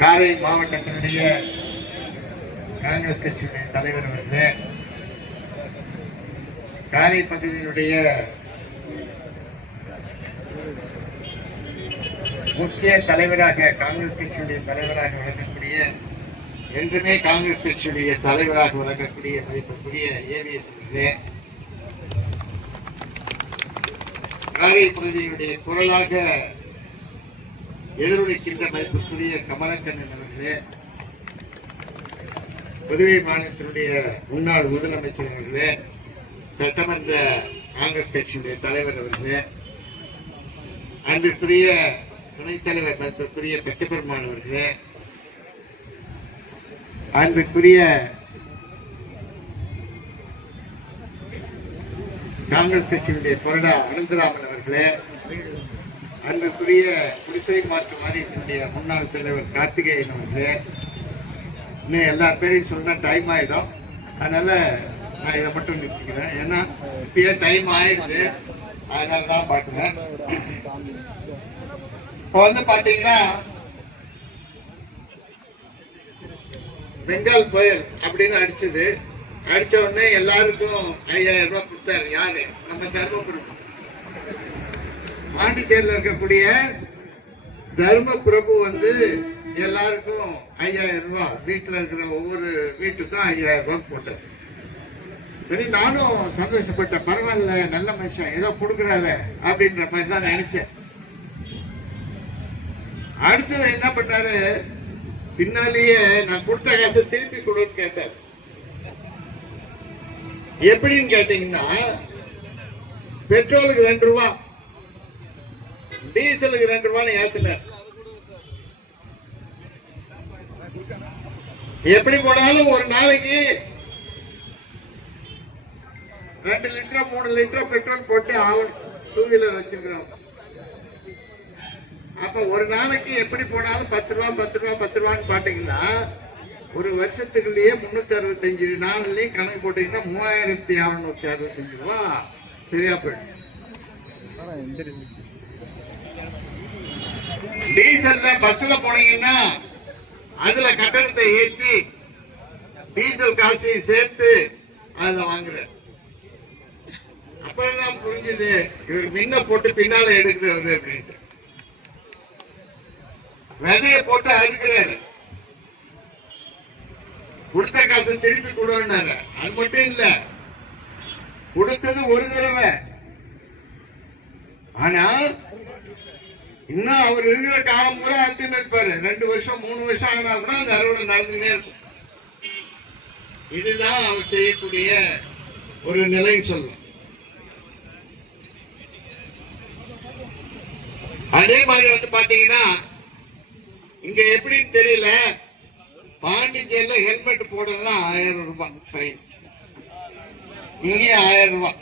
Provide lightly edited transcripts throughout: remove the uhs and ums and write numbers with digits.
காரை மாவட்டத்தினுடைய காங்கிரஸ் கட்சியுடைய தலைவர் அவர்களே, காரை பகுதியினுடைய முக்கிய தலைவராக காங்கிரஸ் கட்சியுடைய தலைவராக விளங்கக்கூடிய, என்றுமே காங்கிரஸ் கட்சியுடைய தலைவராக விளங்கக்கூடிய மதிப்புக்குரிய ஏவிஎஸ் அவர்களே, காரை பகுதியினுடைய குரலாக எதிரொலிக்கின்ற மதிப்புக்குரிய கமலக்கண்ணன் அவர்களே, புதுவை மாநிலத்தினுடைய முன்னாள் முதலமைச்சர் அவர்களே, சட்டமன்ற காங்கிரஸ் கட்சியுடைய தலைவர் அவர்களே, அன்பிற்குரிய துணைத் தலைவர் மதிப்புக்குரிய பெற்றபெருமான் அவர்களே, அன்பிற்குரிய காங்கிரஸ் கட்சியினுடைய கொறடா அனந்தராமன் அவர்களே, அன்புக்குரிய குடிசை மாற்று வாரியத்தினுடைய முன்னாள் தலைவர் கார்த்திகேயன் அவர்களே, இன்னும் எல்லா பேரையும் சொன்னா டைம் ஆயிடும், அதனால நான் இதை மட்டும் நிறுத்திக்கிறேன். ஏன்னா இப்பயே டைம் ஆயிடுது, அதனாலதான் பாக்குறேன். இப்ப வந்து பாத்தீங்கன்னா பெங்கால் புயல் அப்படின்னு அடிச்ச உடனே எல்லாருக்கும் 5000 ரூபாய் கொடுத்தாரு. யாரு? நம்ம தர்மபுரம் பாண்டிச்சேரியில் இருக்கக்கூடிய தர்ம பிரபு வந்து எல்லாருக்கும் 5000 ரூபாய், வீட்டுல இருக்கிற ஒவ்வொரு வீட்டுக்கும் 5000 ரூபாய் போட்டார். சரி, நானும் சந்தோஷப்பட்டேன். பரவாயில்ல, நல்ல மனுஷன், ஏதோ கொடுக்குறாரு அப்படின்ற மாதிரி தான் நினைச்சேன். அடுத்தது என்ன பண்ணாரு, பின்னாலேயே நான் கொடுத்த காசை திருப்பி கொடுன்னு கேட்டார். எப்படின்னு கேட்டீங்கன்னா, பெட்ரோலுக்கு 2 ரூபா, டீசலுக்கு 2 ரூபான்னு ஏத்தினார். எப்படி போனாலும் ஒரு நாளைக்கு 2 லிட்டரோ 3 லிட்டரோ பெட்ரோல் போட்டு ஆகணும். 2 வீலர் வச்சிருக்கிறோம். அப்ப ஒரு நாளைக்கு எப்படி போனாலும் 10 ரூபா 10 ரூபா 10 ரூபான்னு பாத்தீங்கன்னா, ஒரு வருஷத்துக்குள்ளேயே 365 நாள்லயும் கணக்கு போட்டீங்கன்னா 3665 ரூபா சரியா போயிடும். டீசல்ல பஸ்ல போனீங்கன்னா அதுல கட்டணத்தை ஏற்றி டீசல் காசையும் சேர்த்து அதுல வாங்குற. அப்பதான் புரிஞ்சது இவர் மின்ன போட்டு பின்னால எடுக்கிறவரு அப்படின்ட்டு. விதைய போட்டு அறுக்கிறாரு, கொடுத்த காசை திருப்பி கொடுன்னாரு. அது மட்டும் இல்ல, கொடுத்தது ஒரு தடவை, ஆனா இன்னும் அவர் இருக்கிற காலம் பூரா அறுத்துன்னு இருப்பாரு. 2 வருஷம் 3 வருஷம் ஆனா கூட அந்த அறுவடை நடந்துட்டே இருக்கும். இதுதான் அவர் செய்யக்கூடிய ஒரு நிலை சொல்லலாம். அதே மாதிரி வந்து பாத்தீங்கன்னா, இங்க எப்படின்னு தெரியல, பாண்டிச்சேரியில ஹெல்மெட் போடலாம் 1000 ரூபாய் ஃபைன், இங்கே 1000 ரூபாய்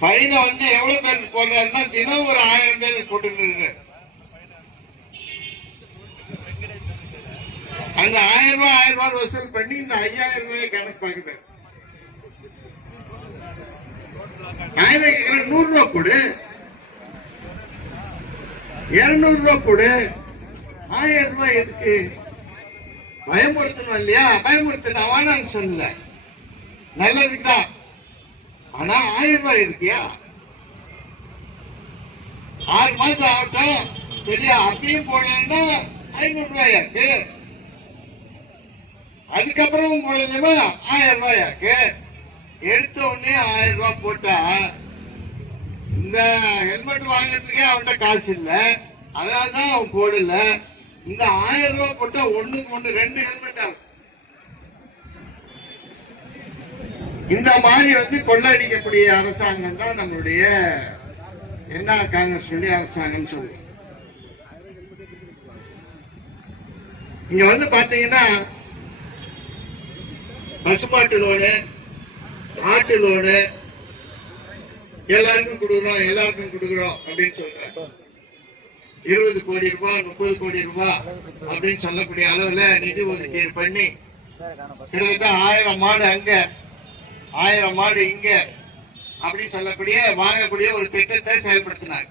ஃபைனை வந்து எவ்வளவு பேர் போடுறாருன்னா, தினம் ஒரு 1000 பேர் போட்டுட்டு இருக்காரு. அந்த 1000 ரூபாய் வசூல் பண்ணி இந்த 5000 ரூபாய் கணக்கு பார்க்கிறார். 100 ரூபாய் கொடு, 200 ரூபாய் கொடு, 1000 ரூபாய் எதுக்கு? பயமுறுத்தணும் இல்லையா? பயமுறுத்தணும், அவனான்னு சொல்லல, நல்லதுக்குதான். ஆனா 1000 ரூபாய் இருக்கியா? 6 மாசம் ஆகட்டும், சரியா? அப்பயும் போடலன்னா 500 ரூபாயாக்கு, அதுக்கப்புறமும் போடலமா 1000 ரூபாயாக்கு. எடுத்த உடனே 1000 ரூபாய் போட்டா இந்த ஹெல்மெட் வாங்கறதுக்கே அவன்கிட்ட காசு இல்ல, அதனாலதான் அவன் போடல. இந்த 1000 ரூபாய் போட்டா ஒண்ணுக்கு 2 ஹெல்மெட் ஆகும். இந்த மாதிரி வந்து கொள்ளடிக்கக்கூடிய அரசாங்கம் தான் நம்மளுடைய என்ன காங்கிரஸ் அரசாங்கம் சொல்லு. இங்க வந்து பாத்தீங்கன்னா, பசுமாட்டு லோனு, ஆட்டு லோனு எல்லாருக்கும் கொடுக்குறோம் அப்படின்னு சொல்றாங்க. 20 கோடி ரூபாய் 30 கோடி ரூபாய் அப்படின்னு சொல்லக்கூடிய அளவுல நிதி ஒதுக்கீடு பண்ணி கிட்டத்தட்ட 1000 மாடு அங்க 1000 மாடு இங்க அப்படின்னு சொல்லக்கூடிய வாங்கக்கூடிய ஒரு திட்டத்தை செயல்படுத்தினாங்க.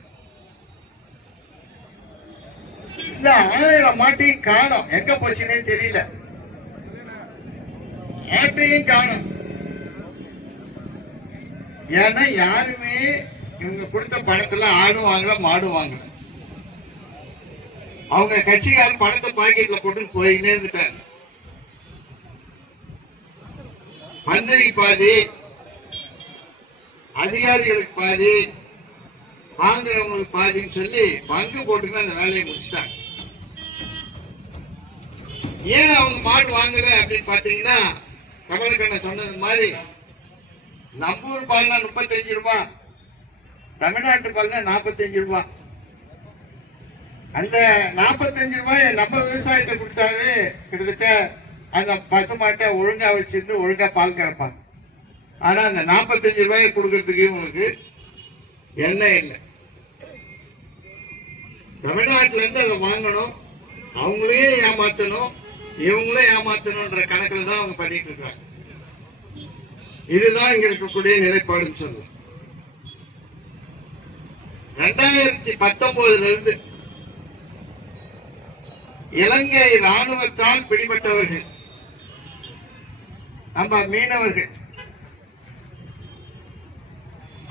இந்த 1000 மாட்டையும் காணோம், எங்க போச்சுன்னே தெரியல. ஆட்டையும் காணும். ஏன்னா யாருமே இவங்க கொடுத்த பணத்துல ஆடும் வாங்கல, மாடும் வாங்கல. அவங்க கட்சிக்காரர் பணத்தை பாக்கெட்ல போட்டு போயின்னே இருந்துட்டாங்க. மந்திரி பாதி, அதிகாரிகளுக்கு பாதி, வாங்குறவங்களுக்கு பாதின்னு சொல்லி பங்கு போட்டுன்னு அந்த வேலையை முடிச்சிட்டாங்க. ஏன் அவங்க மாடு வாங்கல அப்படின்னு பாத்தீங்கன்னா, கமலக்கண்ணன் சொன்னது மாதிரி நம்ம ஊர் பால்னா 35 ரூபாய், தமிழ்நாட்டு பால்னா 45 ரூபாய். அந்த 45 ரூபாய் நம்ம விவசாயிட்ட கொடுத்தாவே கிட்டத்தட்ட அந்த பசுமாட்டை ஒழுங்கா வச்சிருந்து ஒழுங்கா பால் கறப்பாங்க. ஆனா அந்த 45 ரூபாயை கொடுக்கறதுக்கு உங்களுக்கு எண்ணெய் இல்லை. தமிழ்நாட்டில இருந்து அதை வாங்கணும், அவங்களே ஏமாத்தணும், இவங்களே ஏமாத்தணும்ன்ற கணக்கில் தான் அவங்க பண்ணிட்டு இருக்காங்க. இதுதான் இங்க இருக்கக்கூடிய நிலைப்பாடுன்னு சொல்லலாம். 2019 இருந்து இலங்கை ராணுவத்தால் பிடிபட்டவர்கள் நம்ம மீனவர்கள்,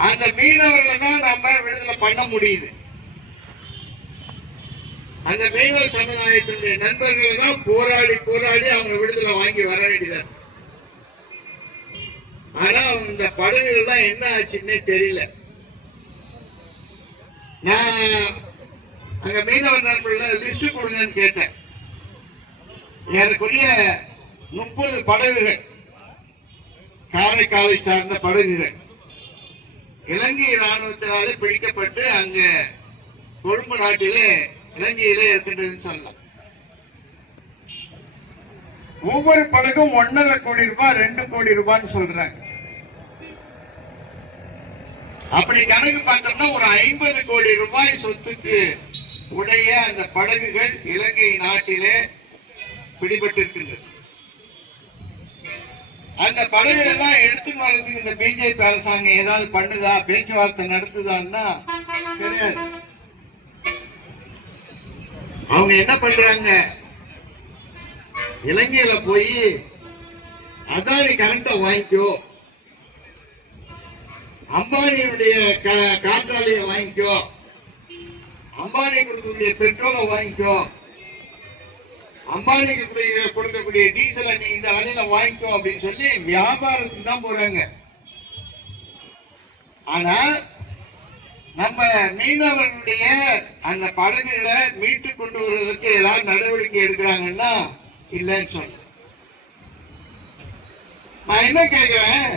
அந்த மீனவர்களை தான் நம்ம விடுதலை பண்ண முடியுது. அந்த மீனவர் சமுதாயத்தினுடைய நண்பர்களை தான் போராடி போராடி அவங்க விடுதலை வாங்கி வர வேண்டியது. ஆனா இந்த படகுகள்லாம் என்ன ஆச்சுன்னே தெரியல. நான் அங்க மீனவர் நண்பர்கள் லிஸ்ட் கொடுங்கன்னு கேட்டேன். ஏறக்குரிய 30 படகுகள், காரைக்காலை சார்ந்த படகுகள் இலங்கை ராணுவத்தினாலே பிடிக்கப்பட்டு அங்க கொழும்பு நாட்டிலே இலங்கையிலே இருக்கின்றதுன்னு சொல்லலாம். ஒவ்வொரு படகும் 1.5 கோடி ரூபாய் 2 கோடி ரூபான்னு சொல்றாங்க. அப்படி கணக்கு பார்த்தோம்னா ஒரு 50 கோடி ரூபாய் சொத்துக்கு உடைய அந்த படகுகள் இலங்கை நாட்டிலே பிடிபட்டு இருக்கின்றது. அந்த படகுகள் எல்லாம் எடுத்துன்னு வர்றதுக்கு இந்த பிஜேபி அரசாங்கம் ஏதாவது பண்ணுதா, பேச்சுவார்த்தை நடத்துதான்னா கிடையாது. அவங்க என்ன பண்றாங்க, இலங்கையில போய் அதானி கரண்ட வாங்கிக்கோ, அம்பானியுடைய காற்றாலையை வாங்கிக்கோ, அம்பானி கொடுக்கக்கூடிய பெட்ரோலை வாங்கிக்கோ, அம்பானிக்கு கொடுக்கக்கூடிய டீசலை நீ இந்த விலையில வாங்கிக்கோ அப்படின்னு சொல்லி வியாபாரத்துக்கு தான் போறாங்க. ஆனா நம்ம மீனவர்களுடைய அந்த படகுகளை மீட்டு கொண்டு வருவதற்கு ஏதாவது நடவடிக்கை எடுக்கிறாங்கன்னா இல்லைன்னு சொல்ல. நான் என்ன கேட்கிறேன்,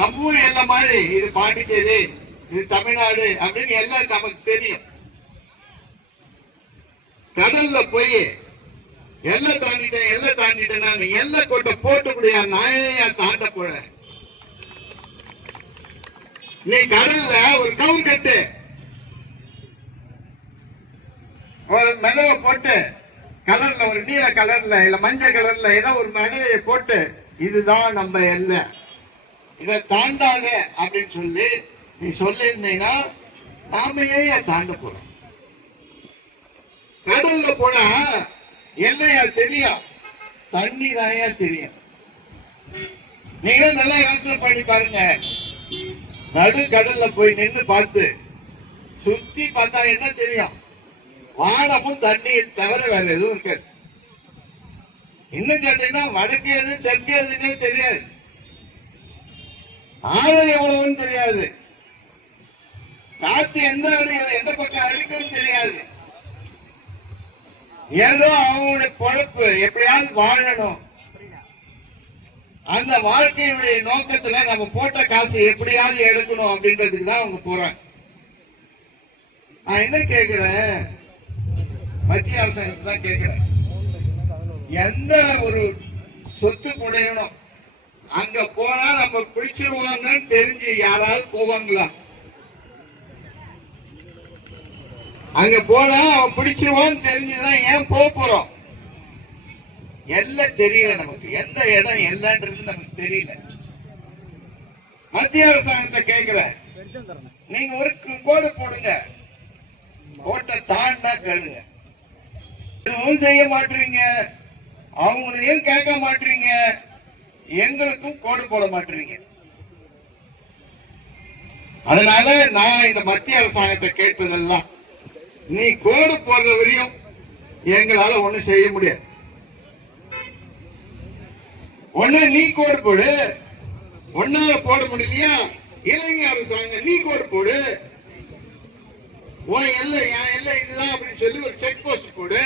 நம்ம ஊர் எல்லாம் மாதிரி இது பாண்டிச்சேரி, இது தமிழ்நாடு அப்படின்னு எல்லாம் நமக்கு தெரியும். கடல்ல போய் எல்லை தாண்டிட்டேன் நான் எல்லை கோட்டை போட்டுக்கூடிய நாயா தாண்ட போற. நீ கடல்ல ஒரு கவுரு கட்டு, ஒரு மெதவை போட்டு கலர்ல, ஒரு நீல கலர்ல இல்ல மஞ்சள் கலர்ல ஏதோ ஒரு மெதவையை போட்டு இதுதான் நம்ம எல்லை, இதை தாண்டாத அப்படின்னு சொல்லி நீ சொல்லியிருந்தீங்கன்னா நாம ஏன் தாண்ட போறோம்? கடல்ல போனா எல்லையா தெரியும், தண்ணி தாயா தெரியும். நீங்க நல்லா யோசனை பண்ணி பாருங்க. நடு கடல்ல போய் நின்று பார்த்து சுத்தி பார்த்தா என்ன தெரியும்? வானமும் தண்ணியை தவிர வேற எதுவும் இருக்காது. இன்னும் கேட்டீங்கன்னா வடக்கு எது தெற்கு எதுன்னே தெரியாது, ஆழம் எவ்வளவுன்னு தெரியாது, காத்து எந்த பக்கம் அடிக்கும்னு தெரியாது. ஏதோ அவங்களுடைய பொழப்பு எப்படியாவது வாழணும், அந்த வாழ்க்கையினுடைய நோக்கத்துல நம்ம போட்ட காசு எப்படியாவது எடுக்கணும் அப்படின்றதுக்கு தான் அவங்க போறாங்க. நான் என்ன கேட்கிறேன், மத்திய அரசாங்கத்தை தான் கேட்கிறேன், எந்த ஒரு சொத்து குடையணும் அங்க போனா நம்ம பிடிச்சிருவாங்கன்னு தெரிஞ்சு யாராவது போவாங்களா? அங்க போனா அவன் பிடிச்சிருவான்னு தெரிஞ்சுதான் ஏன் போறோம்? எல்லாம் தெரியல நமக்கு, எந்த இடம் எல்லான்றது நமக்கு தெரியல. மத்திய அரசாங்கத்தை கேட்கிற, நீங்க ஒரு கோடு போடுங்க, கோட்டை தாண்டா கேளுங்க. எதுவும் செய்ய மாட்டீங்க, அவங்களையும் கேட்க மாட்டீங்க, எங்களுக்கும் கோடு போட மாட்டீங்க. அதனால நான் இந்த மத்திய அரசாங்கத்தை கேட்பதெல்லாம், நீ கோடு போடுற வரையும் எங்களால ஒண்ணும் செய்ய முடியாது. ஒண்ணு நீ கோடு போடு, ஒன்னால போட முடியலையா இளைஞர் அரசாங்கம் நீ கோடு போடு, உன் எல்லை என் எல்லை இதுதான் அப்படின்னு சொல்லி ஒரு செக் போஸ்ட் போடு.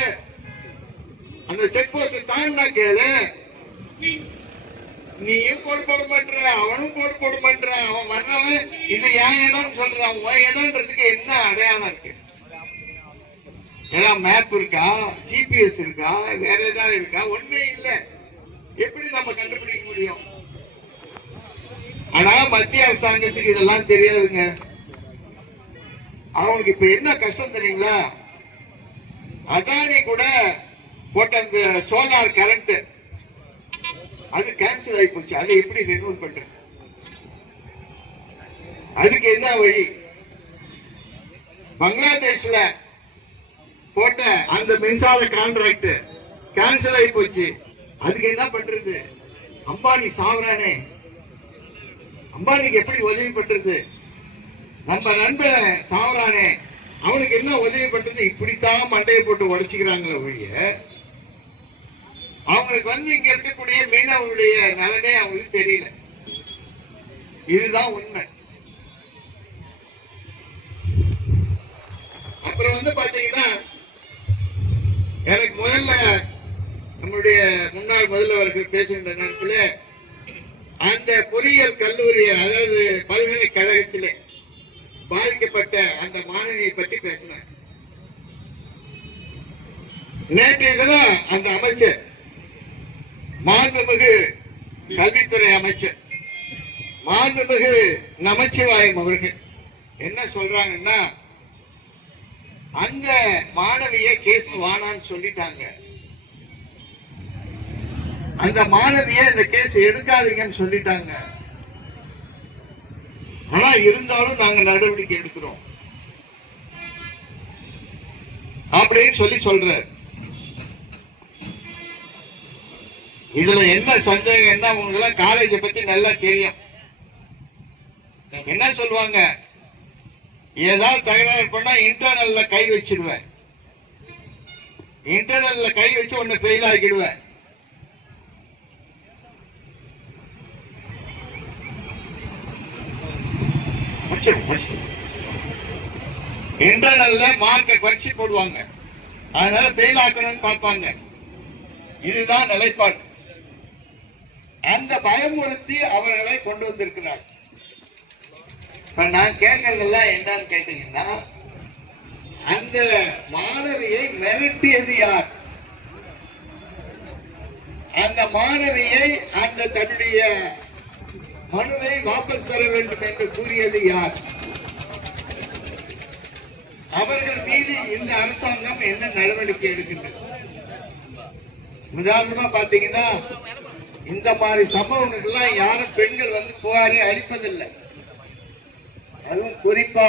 அந்த செக் போஸ்ட் தாண்டா கேளு. நீயும் போடு போட மாட்ட, அவனும் போடு போட மாட்டான். அவன் வர்றவன் இது என் இடம் சொல்றான். உன் இடம்ன்றதுக்கு என்ன அடையாளம் இருக்கு? ஏதாவது மேப் இருக்கா, ஜிபிஎஸ் இருக்கா, வேற ஏதாவது இருக்கா? ஒண்ணுமே இல்லை. எப்படி நம்ம கண்டுபிடிக்க முடியும்? ஆனா மத்திய அரசாங்கத்துக்கு இதெல்லாம் தெரியாதுங்க. அவனுக்கு இப்ப என்ன கஷ்டம் தெரியுங்களா? அதானி கூட போட்ட அந்த சோலார் கரண்ட் அது கேன்சல் ஆகி போச்சு. அதை எப்படி ரெனியூல் பண்றது? அதுக்கு என்ன வழி? பங்களாதேஷ்ல போட்ட அந்த மின்சார கான்ட்ராக்ட் கேன்சல் ஆகி போச்சு. அதுக்கு என்ன பண்றது? அம்பானி சாவரானே, அம்பானிக்கு எப்படி உதவி பண்றது? நம்ம நண்பன் சாவரானே, அவனுக்கு என்ன உதவி பண்றது? இப்படித்தான் மண்டையை போட்டு உடைச்சுக்கிறாங்களே ஒழிய அவங்களுக்கு இங்க இருக்கக்கூடிய மீனவருடைய நலனே அவங்களுக்கு தெரியல. இதுதான் உண்மை. அப்புறம் பாத்தீங்கன்னா, எனக்கு முதல்ல நம்முடைய முன்னாள் முதல்வர்கள் பேசுகின்ற நேரத்தில் அந்த பொறியியல் கல்லூரி, அதாவது பல்கலைக்கழகத்திலே பாதிக்கப்பட்ட அந்த மாணவியை பற்றி பேசினார். நேற்றைய தினம் அந்த அமைச்சர், மாண்புமிகு கல்வித்துறை அமைச்சர் மாண்புமிகு நமச்சிவாயம் அவர்கள் என்ன சொல்றாங்கன்னா, அந்த மாணவியை கேஸ் வானான்னு சொல்லிட்டாங்க. அந்த மாணவியை இந்த கேஸ் எடுக்காதீங்கன்னு சொல்லிட்டாங்க. ஆனா இருந்தாலும் நாங்க நடவடிக்கை எடுக்கிறோம் அப்படின்னு சொல்றாரு. இதுல என்ன சந்தேகம்? என்ன உங்களுக்கு காலேஜை பத்தி நல்லா தெரியும். என்ன சொல்லுவாங்க? ஏதாவது தகராறு பண்ணா இன்டர்னல்ல கை வச்சிருவேன், இன்டர்னல்ல கை வச்சு ஒன்னு ஃபெயில் ஆக்கிடுவேன். இன்டர்னல்ல மார்க்கை குறைச்சி போடுவாங்க, அதனால ஃபெயில் ஆக்கணும்னு பார்ப்பாங்க. இதுதான் நிலைப்பாடு. அந்த பயமுறுத்தி அவர்களை கொண்டு வந்திருக்கிறார். நான் கேட்கறதெல்லாம் என்னன்னு கேட்டீங்கன்னா, அந்த மாணவியை மிரட்டியது யார்? அந்த மாணவியை அந்த தன்னுடைய மனுவை வாபஸ் பெற வேண்டும் என்று கூறியது யார்? அவர்கள் மீது இந்த அரசாங்கம் என்ன நடவடிக்கை எடுக்கின்றது? உதாரணமா பாத்தீங்கன்னா, இந்த மாதிரி சம்பவங்களுக்கெல்லாம் யாரும் பெண்கள் புகாரை அளிப்பதில்லை. அதுவும் குறிப்பா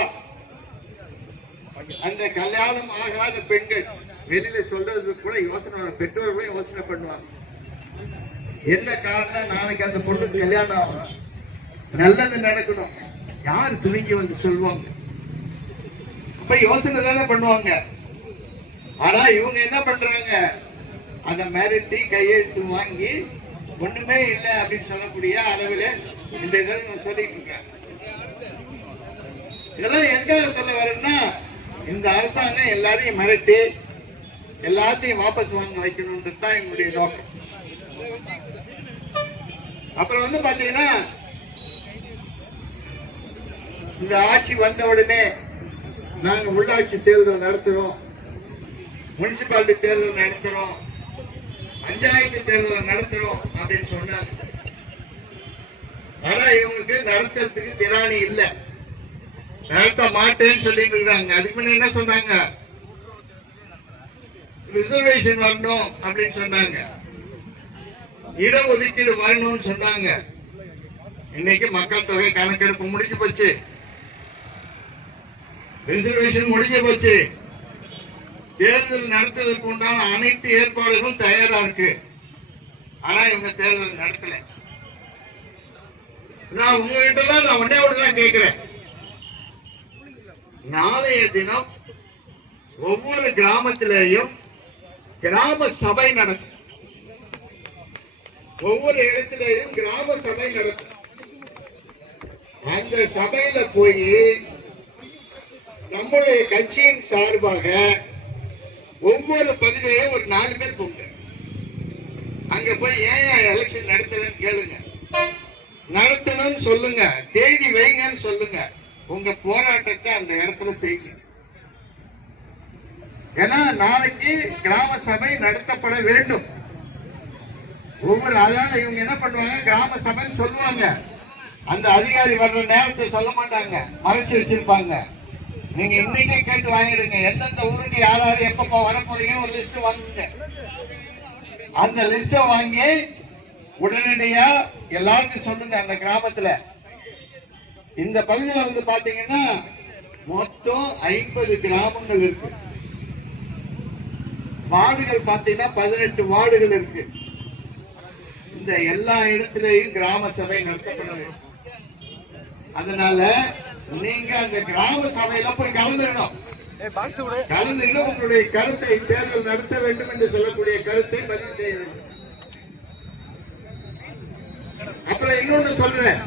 அந்த கல்யாணம் ஆகாத பெண்கள் வெளியில சொல்றது கூட யோசனை, பெற்றோர்களும் யோசனை பண்ணுவாங்க. என்ன காரணம்? நாளைக்கு அந்த பொண்ணுக்கு கல்யாணம் ஆகணும், நல்லது நடக்கணும், யார் துணிஞ்சு சொல்லுவாங்க? அப்ப யோசனை தானே பண்ணுவாங்க. ஆனா இவங்க என்ன பண்றாங்க? அந்த மிரட்டி கையெழுத்து வாங்கி ஒண்ணுமே இல்லை அப்படின்னு சொல்லக்கூடிய அளவில் இந்த இதை சொல்லிட்டு இருக்காங்க. இதெல்லாம் எங்க சொல்ல வரேன்னா, இந்த அரசாங்கம் எல்லாரையும் மிரட்டி எல்லாத்தையும் வாபஸ் வாங்க வைக்கணும்ன்றது தான் எங்களுடைய நோக்கம். அப்புறம் பாத்தீங்கன்னா, இந்த ஆட்சி வந்த உடனே நாங்க உள்ளாட்சி தேர்தல் நடத்துறோம், முனிசிபாலிட்டி தேர்தல் நடத்துறோம், பஞ்சாயத்து தேர்தல் நடத்துறோம் அப்படின்னு சொன்னாங்க. ஆனா இவங்களுக்கு நடத்துறதுக்கு திராணி இல்லை, நடத்த மாட்டேன்னு சொல்லிட்டு இருக்காங்க. அதுக்கு முன்ன என்ன சொன்னாங்க? ரிசர்வேஷன் வரணும் அப்படின்னு சொன்னாங்க, இடஒதுக்கீடு வரணும்னு சொன்னாங்க. இன்னைக்கு மக்கள் தொகை கணக்கெடுப்பு முடிஞ்சு போச்சு, ரிசர்வேஷன் முடிஞ்சு போச்சு. தேர்தல் நடத்துவதற்கு உண்டான அனைத்து ஏற்பாடுகளும் தயாரா இருக்கு. ஆனா இவங்க தேர்தல் நடத்தல. நான் உங்ககிட்ட நான் ஒன்னே ஒண்ணுதான் கேட்கிறேன். நாளைய தினம் ஒவ்வொரு கிராமத்திலேயும் கிராம சபை நடக்கும். ஒவ்வொரு இடத்திலேயும் கிராம சபை நடக்கும். அந்த சபையில போய் நம்முடைய கட்சியின் சார்பாக ஒவ்வொரு பகுதியிலையும் ஒரு 4 பேர் போங்க. அங்க போய் ஏன் எலெக்ஷன் நடத்தலன்னு கேளுங்க. நடத்தணும்னு சொல்லுங்க, தேதி வைங்கன்னு சொல்லுங்க. உங்க போராட்டத்தை அந்த இடத்துல செய்யுங்க. ஏன்னா நாளைக்கு கிராம சபை நடத்தப்பட வேண்டும். ஒவ்வொரு அதாவது இவங்க என்ன பண்ணுவாங்க, கிராம சபைன்னு சொல்லுவாங்க. அந்த அதிகாரி வர்ற நேரத்தை சொல்ல மாட்டாங்க, மறைச்சு வச்சிருப்பாங்க. நீங்க இன்னைக்கே கேட்டு வாங்கிடுங்க. எந்தெந்த ஊருக்கு யார் யாரு எப்பப்ப வர போறீங்க ஒரு லிஸ்ட் வாங்குங்க. அந்த லிஸ்ட வாங்கி உடனடியா எல்லாருக்கும் சொல்லுங்க. அந்த கிராமத்துல இந்த பகுதியில வந்து பாத்தீங்கன்னா மொத்தம் 50 கிராமங்கள் இருக்கு. வார்டுகள் பாத்தீங்கன்னா 18 வார்டுகள் இருக்கு. இந்த எல்லா இடத்திலேயும் கிராம சபை நடத்தப்பட வேண்டும். அதனால நீங்க அந்த கிராம சபையில போய் கலந்துடணும். கலந்துக்கிட்டு உங்களுடைய கருத்தை, தேர்தல் நடத்த வேண்டும் என்று சொல்லக்கூடிய கருத்தை பதிவு செய்ய வேண்டும். அப்புறம் இன்னொன்னு சொல்றேன்,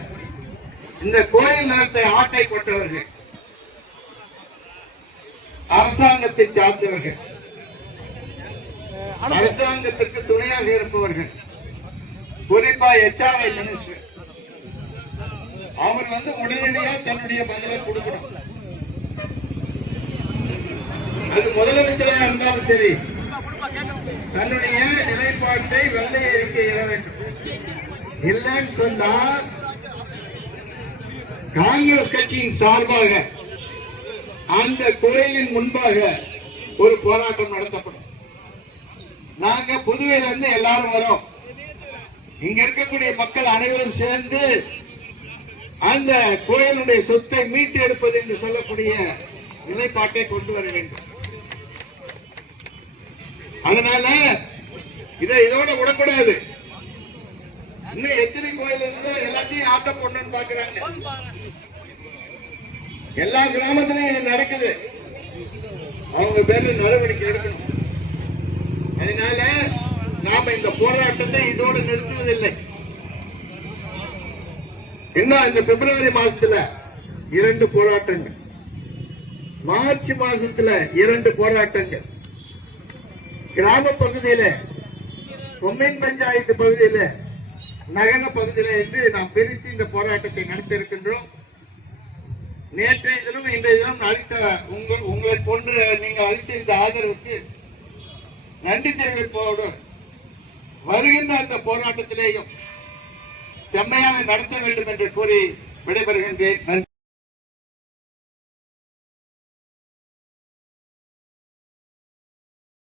இந்த கோயில் நிலத்தை ஆட்டை போட்டவர்கள் அரசாங்கத்தை சார்ந்தவர்கள், அரசாங்கத்திற்கு துணையாக இருப்பவர்கள், குறிப்பா HRI மினிஸ்டர், அவர் வந்து உடனடியாக தன்னுடைய பதிலை கொடுக்கணும். அது முதலமைச்சராக இருந்தாலும் சரி, தன்னுடைய நிலைப்பாட்டை வெள்ளை அறிக்கையிட வேண்டும். இல்லைன்னு சொன்னா காங்கிரஸ் கட்சியின் சார்பாக அந்த கோயிலின் முன்பாக ஒரு போராட்டம் நடத்தப்படும். நாங்க புதுவையில இருந்து எல்லாரும் வரோம். இங்க இருக்கக்கூடிய மக்கள் அனைவரும் சேர்ந்து அந்த கோயிலுடைய சொத்தை மீட்டு எடுப்பது என்று சொல்லக்கூடிய நிலைப்பாட்டை கொண்டு வர வேண்டும். அதனால இதோட விடக்கூடாது. இன்னும் எத்தனை கோயில் இருந்ததோ எல்லாத்தையும் ஆட்ட போடணும்னு பாக்குறாங்க. எல்லா கிராமத்திலும் இது நடக்குது. அவங்க பேர்ல நடவடிக்கை எடுக்கணும். அதனால நாம இந்த போராட்டத்தை இதோடு நிறுத்துவதில்லை. இன்னும் இந்த பிப்ரவரி மாசத்துல 2 போராட்டங்கள், மார்ச் மாசத்துல 2 போராட்டங்கள், கிராம பகுதியில கொம்மின் பஞ்சாயத்து பகுதியில, நகர பகுதியில என்று நாம் பிரித்து இந்த போராட்டத்தை நடத்த இருக்கின்றோம். நேற்றைய தினம் இன்றைய தினம் அளித்த உங்களை போன்று நீங்க அளித்த இந்த ஆதரவுக்கு நன்றி தெரிவிப்போடு வருகின்ற அந்த போராட்டத்திலேயும் செம்மையாக நடத்த வேண்டும் என்று கூறி விடைபெறுகின்றேன். நன்றி.